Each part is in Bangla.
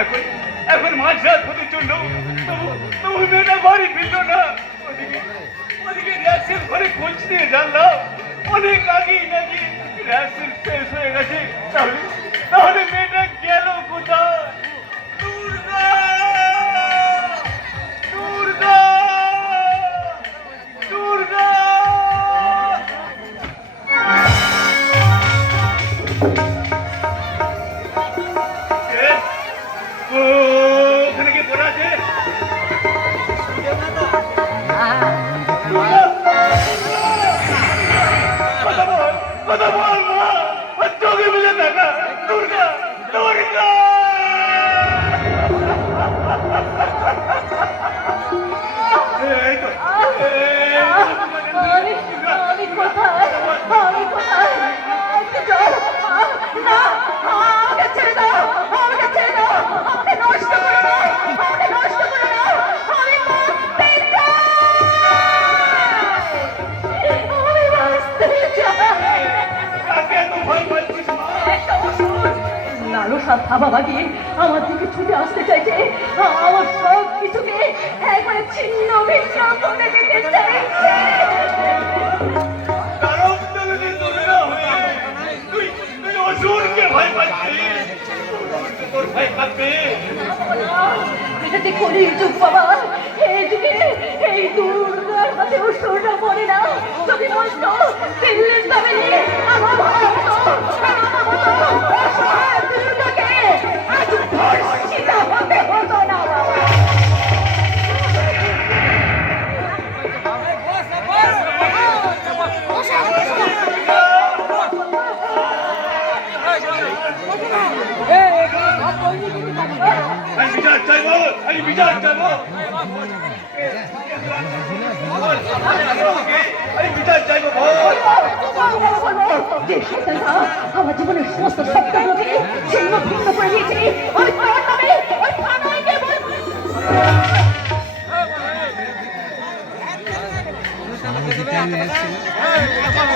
এখন এখন মাঝরাত হতে চললো, তবু মেয়েটা বাড়ি ফিরল না। ওদিকে র্যাসেল ঘরে খোঁজ নিয়ে জানলাম অনেক আগেই নাকি র্যাসেল শেষ হয়ে গেছে। তাহলে তাহলে মেয়েটা গেল কোথায়? দুর্গা, দুর্গা, দুর্গা! ওখানে কি পড়া আছে? কথা বল মা, চোখে মিলে দেখা। দুর্গা, দুর্গা! আমি কোথায়? আমি কোথায়? না, আমাকে ছেড়ে দাও, আমাকে ছেড়ে দাও, আমাকে নষ্ট করে দাও, আমাকে নষ্ট করে দাও। আমি মরতে চাই, আমি বাঁচতে চাই। কাকে এত ভয় পাচ্ছিস মা? লালসা থাবা বাগিয়ে আমার দিকে ছুটে আসতে চাইছে, আমার সব কিছুকে একবারে ছিন্ন ভিন্ন করে দিতে চাইছে। অসুরকে ভয় পাচ্ছিস? তোর ভয় পাচ্ছে? এটা যে কলির যুগ বাবা, এই যুগে এই দুর্গার হাতে অসুররা মরে না। যদি বলতো দিল্লির দাবিনি আমার মতো অসহায় দুর্গাকে আজ ধর্ষিত হতে হতো না বাবা। আমি বিচার চাইবো, আমি বিচার চাইবো, আমি বিচার চাইবো। যে শয়তানটা আমার জীবনের সমস্ত সত্যগুলোকে ছিন্ন ভিন্ন করে দিয়েছে, ওই থানায় ওই থানায় কেবল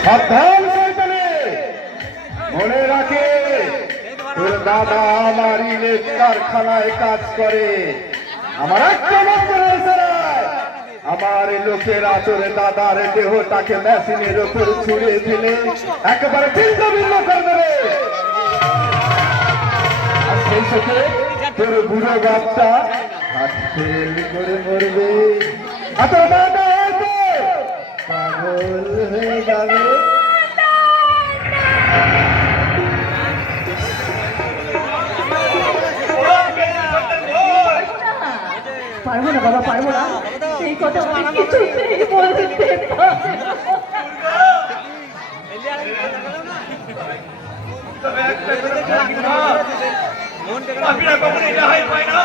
সাবধান শয়তানে, মনে রাখে তোর দাদা আমার ইলেক কারখানায় কাজ করে। আমার একটা মাত্র ইশারায় আমার লোকের আচরে দাদার দেহটাকে মেশিনের উপর ছুড়ে ফেলে একেবারে ভিন্ন ভিন্ন করে দেবে। আর সেই সাথে তোর বুড়ো বাপটা হাত ফেল করে মরবে। আর তোর দাদা হয়তো পাগল হয়ে যাবে। পারবো না বাবা, পারবো না, সেই কথা আমি কিছুতেই বলতে পারবো না। পাপিরা কখনোই রেহাই পায় না।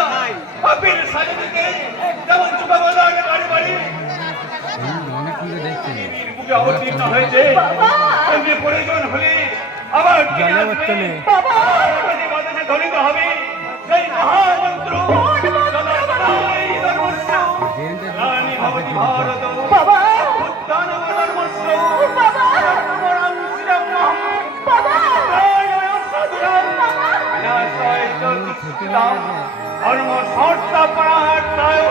পাপির সাজা থেকে যেমন চুপা বাঁধা আগে বাড়ি বাড়ি বুকে অবতীর্ণ হয়েছে। এমনি প্রয়োজন হলে আবার ধ্বনিত হবে সেই মহামন্ত্র রানী ভবতী ভারত উত্থান ধর্মস্য ধর্ম সংস্থা প্রার্থায়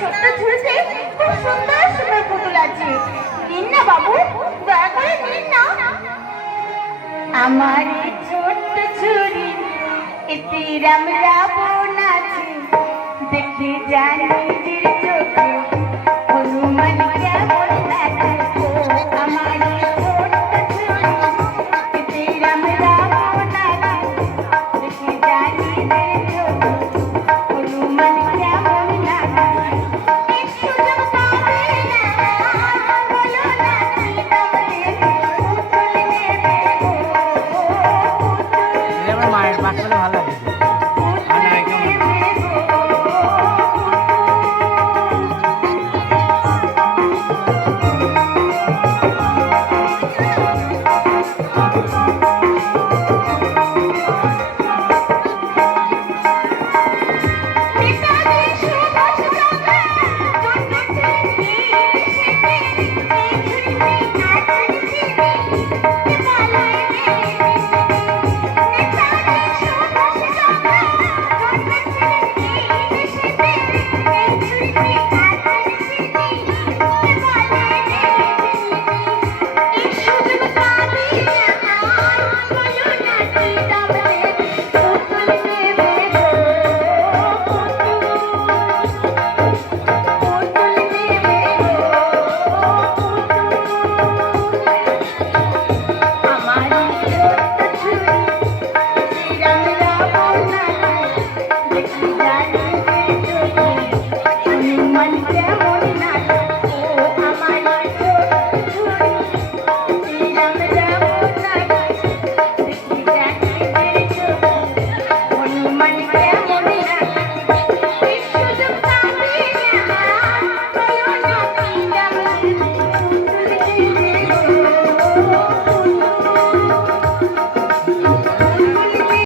ছোট্ট ঝুড়িতে খুব সুন্দর সুন্দর পুতুল আছে, নিন না বাবু, দয়া করে নিন না। আমার এই ছোট্ট ঝুড়ি এতে রাম রাবণ আছে, দেখে জানি নিজের চোখে